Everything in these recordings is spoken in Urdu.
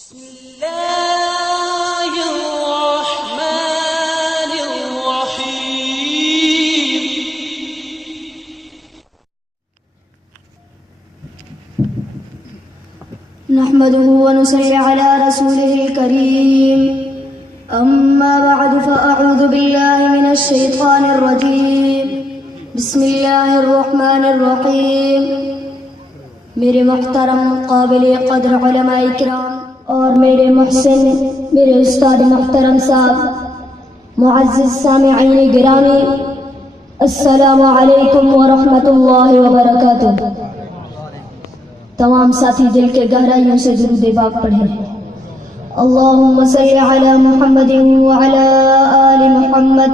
بسم الله الرحمن الرحيم. نحمده ونصلي على رسوله الكريم. أما بعد فأعوذ بالله من الشيطان الرجيم. بسم الله الرحمن الرحيم. میرے محترم قابل قدر علماء اکرام اور میرے محسن میرے استاد محترم صاحب، معزز سامعین گرامی، السلام علیکم ورحمۃ اللہ وبرکاتہ. تمام ساتھی دل کے گہرائیوں سے درود پاک پڑھیں. اللہم صلی علی محمد وعلی آل محمد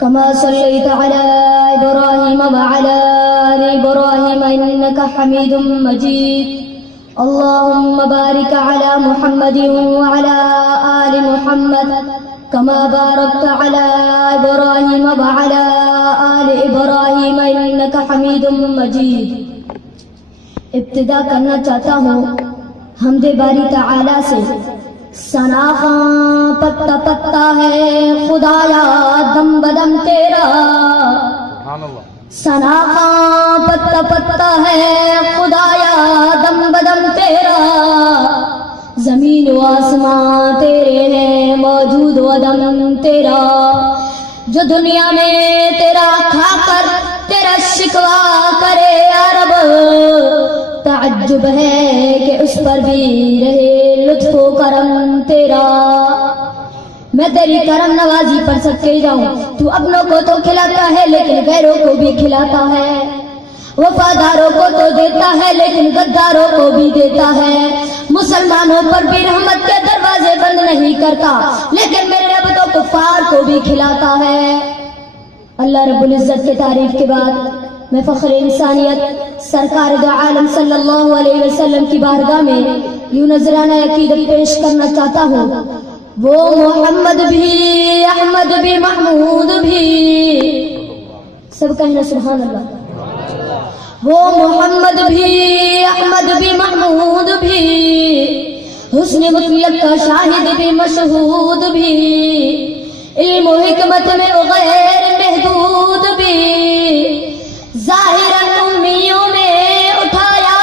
کما صلیت علی ابراہیم وعلی آل ابراہیم انک حمید مجید. اللہم بارک علی محمد وعلی آل محمد کما بارکت علی ابراہیم وعلی آل ابراہیم انک حمید مجید. ابتدا کرنا چاہتا ہوں حمد باری تعالی سے. ثنا خاں پتا پتا ہے خدایا دم بدم تیرا. ثنا خاں پتا پتا ہے خدایا دم بدم تیرا. زمین و آسمان تیرے ہیں موجود و دم تیرا. جو دنیا میں تیرا کھا کر تیرا شکوا کرے یا رب، تعجب ہے کہ اس پر بھی رہے لطف و کرم تیرا. میں تیری کرم نوازی پر سب کے جاؤں. تو اپنوں کو تو کھلاتا ہے لیکن غیروں کو بھی کھلاتا ہے. وفاداروں کو تو دیتا ہے لیکن غداروں کو بھی دیتا ہے. مسلمانوں پر بھی رحمت کے دروازے بند نہیں کرتا لیکن میرے رب تو کفار کو بھی کھلاتا ہے. اللہ رب العزت کے تعریف کے بعد میں فخر انسانیت سرکار دو عالم صلی اللہ علیہ وسلم کی بارگاہ میں یوں نذرانہ عقیدت پیش کرنا چاہتا ہوں. وہ محمد بھی احمد بھی محمود بھی، سب کہنا سبحان اللہ. وہ محمد بھی احمد بھی محمود بھی، حسن مطلق کا شاہد بھی مشہود بھی، علم و حکمت میں وہ غیر محدود بھی. ظاہراً امیوں میں اٹھایا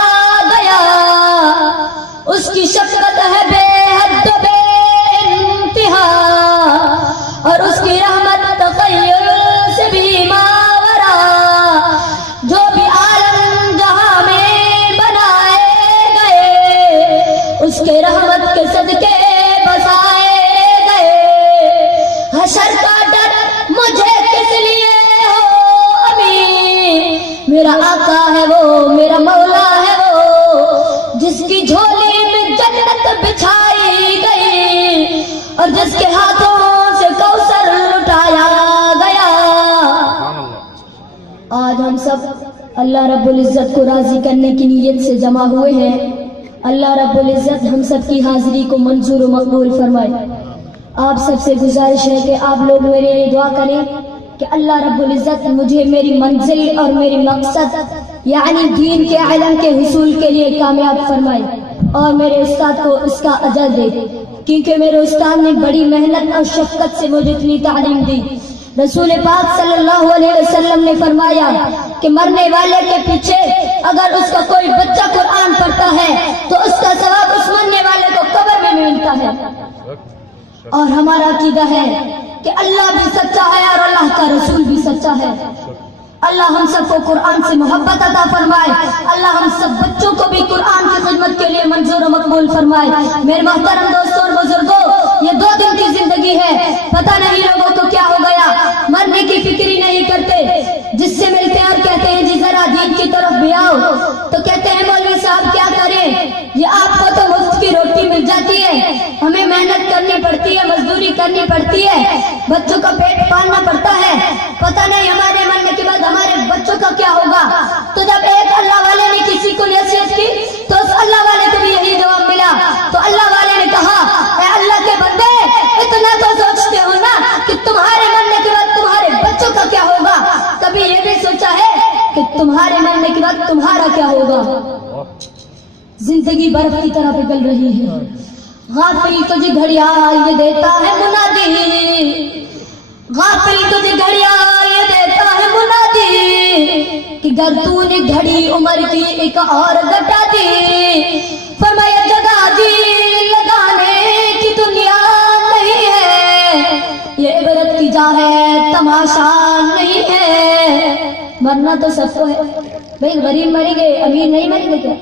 گیا، اس کی شفقت ہے بے حد و بے انتہا، اور اس کی رحمت تخیل سے بھی ماورا. جو بھی عالم جہاں میں بنائے گئے اس کے رحمت کے صدقے بسائے گئے. حشر کا ڈر مجھے کس لیے ہو ابھی، میرا آقا ہے وہ میرا مولا ہے وہ، جس کی جھولی میں جنت بچھائی گئی اور جس کے ہاتھوں سے کوثر لٹایا گیا. آج ہم سب اللہ رب العزت کو راضی کرنے کی نیت سے جمع ہوئے ہیں. اللہ رب العزت ہم سب کی حاضری کو منظور و مقبول فرمائے. آپ سب سے گزارش ہے کہ آپ لوگ میرے لیے دعا کریں کہ اللہ رب العزت مجھے میری منزل اور میری مقصد یعنی دین کے علم کے حصول کے لیے کامیاب فرمائے اور میرے استاد کو اس کا اجر دے، کیونکہ میرے استاد نے بڑی محنت اور شفقت سے مجھے اتنی تعلیم دی. رسول پاک صلی اللہ علیہ وسلم نے فرمایا کہ مرنے والے کے پیچھے اگر اس کا کوئی بچہ قرآن پڑھتا ہے تو اس کا ثواب اس مرنے والے کو قبر میں ملتا ہے. اور ہمارا عقیدہ ہے کہ اللہ بھی سچا ہے اور اللہ کا رسول بھی سچا ہے. اللہ ہم سب کو قرآن سے محبت عطا فرمائے. اللہ ہم سب بچوں کو بھی قرآن کی خدمت کے لیے منظور و مقبول فرمائے. میرے محترم دوستوں اور بزرگوں، یہ 2 دن کی زندگی ہے. پتہ نہیں لوگوں کو کیا ہو گیا، مرنے کی فکر ہی نہیں کرتے. جس سے ملتے ہیں اور کہتے ہیں جی ذرا دین کی طرف بھی آؤ تو کہتے ہیں مولوی صاحب کیا کریں، یہ آپ کو تو مفت کی روٹی مل جاتی ہے، ہمیں محنت کرنی پڑتی ہے، مزدوری کرنی پڑتی ہے، بچوں کا پیٹ پالنا پڑتا ہے. پتہ نہیں ہمارے مرنے کے بعد ہمارے بچوں کا کیا ہوگا. تو جب ایک اللہ والے نے کسی کو نصیحت کی تو اس اللہ والے کو بھی یہی جواب ملا. تو اللہ والے نے کہا اے اللہ کے بندے، اتنا تو سوچتے ہو نا کہ تمہارے مرنے کے بعد تمہارے بچوں کا کیا ہوگا. کبھی یہ بھی سوچا ہے کہ تمہارے مرنے کے بعد تمہارا کیا ہوگا. زندگی برف کی طرح پگھل رہی ہے. غافل تجھے گھڑیال یہ دیتا ہے منادی، غافل تجھے گھڑیال یہ دیتا ہے منادی کہ گر تو نے گھڑی عمر کی ایک اور گٹا دی، فرمایا جگہ دی لگانے کی دنیا نہیں ہے، یہ عبرت کی جا ہے تماشا نہیں ہے۔ مرنا تو سب کو ہے بھئی، غریب مریں گے امیر نہیں مریں گے کیا؟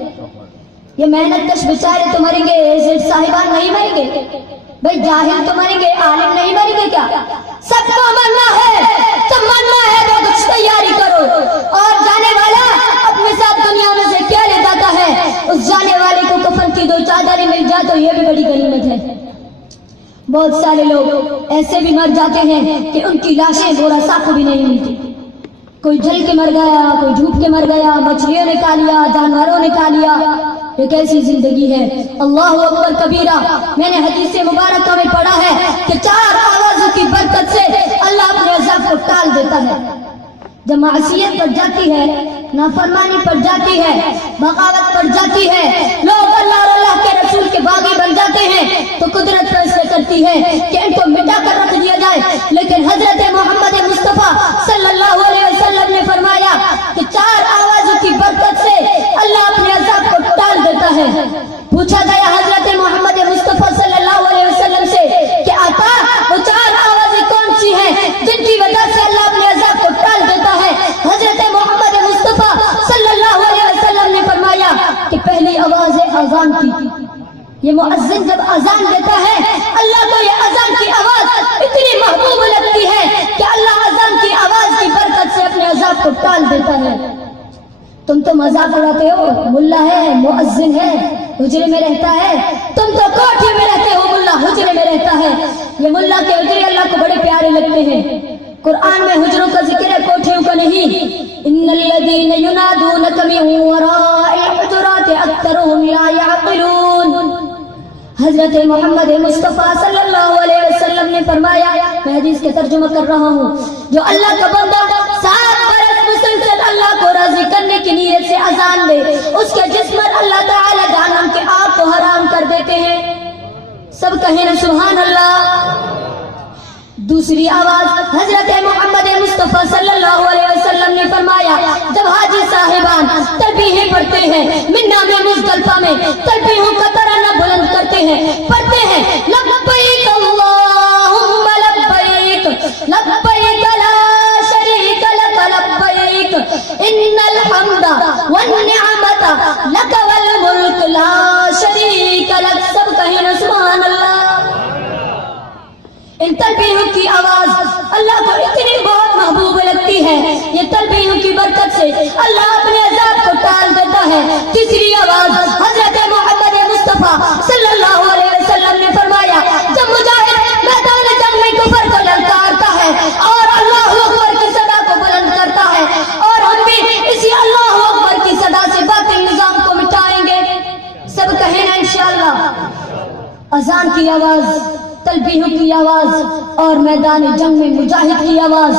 یہ محنت کش بیچارے تو مریں گے، زیٹ صاحبان نہیں مریں گے بھئی، جاہل تو مریں گے عالم نہیں مریں گے کیا؟ سب کو مرنا ہے، تو مرنا ہے تو کچھ تیاری کرو، اور جانے والا اپنے ساتھ دنیا میں سے کیا لے جاتا ہے؟ اس جانے والے کو کفن کی 2 چادریں مل جائے تو یہ بھی بڑی غنیمت ہے۔ بہت سارے لوگ ایسے بھی مر جاتے ہیں کہ ان کی لاشیں بورا ساکھ بھی نہیں ملتی، کوئی جل کے مر گیا، کوئی ڈوب کے مر گیا، مچھلیوں نے کھا لیا، جانوروں نے کھا لیا۔ یہ کیسی زندگی ہے؟ اللہ اکبر کبیرہ۔ میں نے حدیث مبارکہ میں پڑھا ہے کہ 4 آوازوں کی برکت سے اللہ اپنے عذاب کو ٹال دیتا ہے۔ جب معصیت پڑ جاتی ہے، نافرمانی پڑ جاتی ہے، بغاوت پڑ جاتی ہے، لوگ اللہ اور اللہ کے رسول کے باغی بن جاتے ہیں تو قدرت فیصلہ کرتی ہے کہ ان کو مٹا کر رکھ دیا جائے، لیکن حضرت محمد مصطفیٰ صلی اللہ علیہ وسلم نے فرمایا کہ 4 آوازوں کی برکت سے اللہ اپنے عذاب کو ٹال دیتا ہے۔ پوچھا گیا حضرت محمد مصطفیٰ صلی اللہ علیہ وسلم سے کہ آقا وہ 4 آوازیں کون سی ہیں جن کی وجہ سے اللہ اپنے عذاب کو ٹال دیتا ہے؟ حضرت محمد مصطفیٰ صلی اللہ علیہ وسلم نے فرمایا کہ پہلی آواز ہے اذان کی۔ یہ مؤذن جب اذان دیتا ہے، اللہ کو یہ اذان کی آواز اتنی محبوب لگتی ہے کہ اللہ اذان کی آواز کی برکت سے اپنے عذاب کو ٹال دیتا ہے۔ تم تو مذاق اڑاتے ہو، ملا ہے، مؤذن ہے، حجرے میں رہتا ہے، تم تو کوٹھے میں رہتے ہو، ملا حجرے میں رہتا ہے۔ یہ ملا کے حجرے اللہ کو بڑے پیارے لگتے ہیں۔ قرآن میں حجروں کا ذکر ہے، کوٹھیوں کا نہیں۔ ان الذین ینادونک من وراء الحجرات اکثرهم لا یعقلون۔ حضرت محمد مصطفیٰ صلی اللہ علیہ وسلم نے فرمایا، میں حدیث کے ترجمہ کر رہا ہوں، جو اللہ کا بندہ 7 برس مسلسل اللہ کو راضی کرنے کی نیت سے اذان دے، اس کے جسم پر اللہ تعالی جہنم کے آگ کو حرام کر دیتے ہیں۔ سب کہیں نا سبحان اللہ۔ دوسری آواز حضرت محمد مصطفیٰ صلی اللہ علیہ وسلم نے فرمایا، جب حاجی صاحبان تسبیحیں پڑھتے ہیں، منا میں مزدلفہ میں تسبیحوں کا ترانہ بلند کرتے ہیں، پڑھتے ہیں لبیک اللہم لبیک لبیک لا شریک لک لبیک ان الحمد والنعمت لک والملک لا شریک لک۔ سب کہیں نا سبحان اللہ۔ ان تلبیہوں کی آواز اللہ کو اتنی بہت محبوب لگتی ہے، یہ تلبیہوں کی برکت سے اللہ اپنے عذاب کو ٹال دیتا ہے۔ تیسری آواز حضرت محمد مصطفیٰ صلی اللہ علیہ وسلم نے فرمایا، جب مجاہد میدان جنگ میں کفر کو للکارتا ہے اور اللہ اکبر کی صدا کو بلند کرتا ہے، اور ہم بھی اسی اللہ اکبر کی صدا سے باطل نظام کو مٹائیں گے۔ سب کہیں نا انشاءاللہ۔ اذان کی آواز، تلبیہوں کی آواز، اور میدان جنگ میں مجاہد کی آواز۔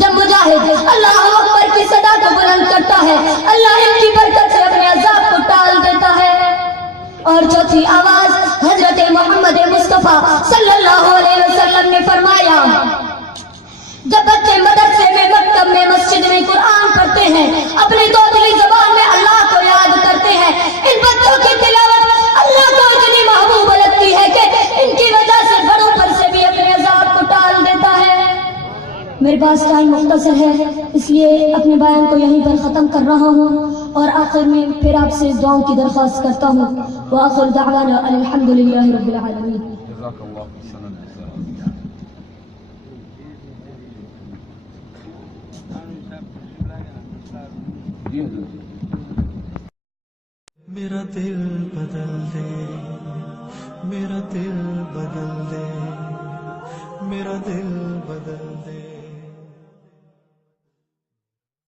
جب مجاہد اللہ اکبر کی صدا کو بلند کرتا ہے، اللہ ان کی برکت سے اپنے عذاب کو ٹال دیتا ہے۔ اور چوتھی آواز حضرت محمد مصطفیٰ صلی اللہ علیہ وسلم نے فرمایا، جب بچے مدرسے میں، مکتب میں، مسجد میں قرآن پڑھتے ہیں، اپنی توتلی زبان میں اللہ کو یاد کرتے ہیں، ان بچوں کی تلاوت اللہ کو اتنی محبوب لگتی ہے کہ ان کی وجہ سے بڑوں پر سے بھی اپنے عذاب کو ٹال دیتا ہے۔ میرے پاس ٹائم مختصر ہے، اس لیے اپنے بیان کو یہیں پر ختم کر رہا ہوں، اور آخر میں پھر آپ سے دعاؤں کی درخواست کرتا ہوں۔ وآخر دعوانا الحمدللہ رب العالمین۔ میرا دل بدل دے، میرا دل بدل دے، میرا دل بدل دے۔